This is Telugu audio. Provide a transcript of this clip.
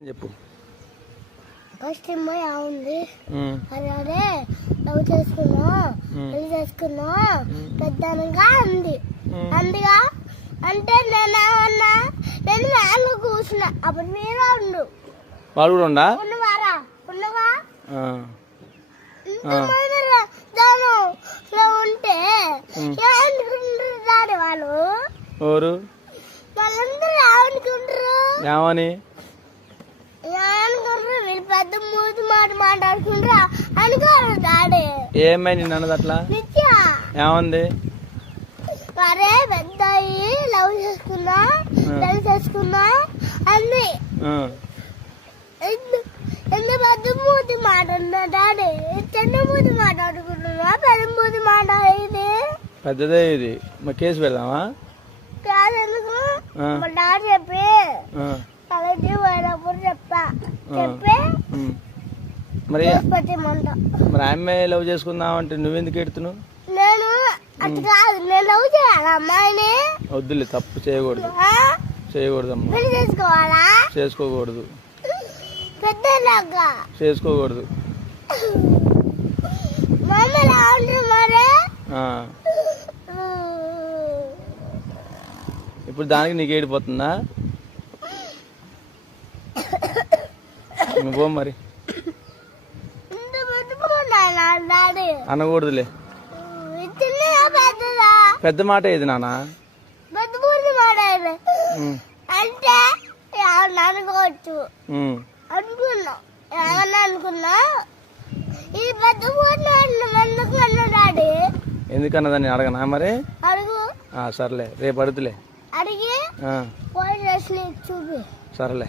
చెప్పు. ఫస్ట్ ఉంది అదే లవ్ చేసుకున్నా పెళ్లి చేసుకున్నా పెద్దగా ఉంది అందుగా అంటే నేనేమన్నా నేను మ్యాన్లో కూర్చున్నా అప్పుడు మీరు ఉండు వాడు కూడా ఉండా ఉన్నవారా ఉన్నవా ఉంటే ఏమనుకుంటారు వాళ్ళు ఎవరు వాళ్ళందరూ ఏమనుకుంటారు ఏమని వీళ్ళు పెద్ద మూతి మాట మాట్లాడుకుంటారా అనుకోరు డాడీ ఏమై నిన్ను అన్నది అట్లా ఏమంది అరే పెద్ద లవ్ చేసుకున్నా పెళ్లి చేసుకున్నా అన్ని ఎంత పెద్ద మూతి మాట ఉందా డాడీ చిన్న మూతి మాట్లాడుకుంటున్నా పెద్ద మూతి మాట ఇది పెద్దదే ఇది మా కేసు పెడదామా కాదు ఎందుకు మా డాడీ చెప్పి అలాంటి పోయినప్పుడు చెప్పి మరి మరి అమ్మాయి లవ్ చేసుకుందాం అంటే నువ్వెందుకు ఎడుతున్నావు నేను అటు కాదు నేను లవ్ చేయాలి అమ్మాయిని వద్దులే తప్పు చేయకూడదు చేయకూడదమ్మా పెళ్లి చేసుకోవాలా చేసుకోకూడదు పెద్దలాగా చేసుకోకూడదు మమ్మల్ని అంటారు మరి ఇప్పుడు దానికి నీకు ఏడిపోతుందా పో మరి అనకూడదులే పెద్ద మాట ఏది నాన్న అంటే అనుకోవచ్చు అనుకున్నా ఏమన్నా అనుకున్నా ఇది పెద్ద డాడీ ఎందుకన్నదాన్ని అడగనా మరి అడుగు సర్లే రేపు అడుగుతులే అడిగి పోలీస్ స్టేషన్ చూపి సర్లే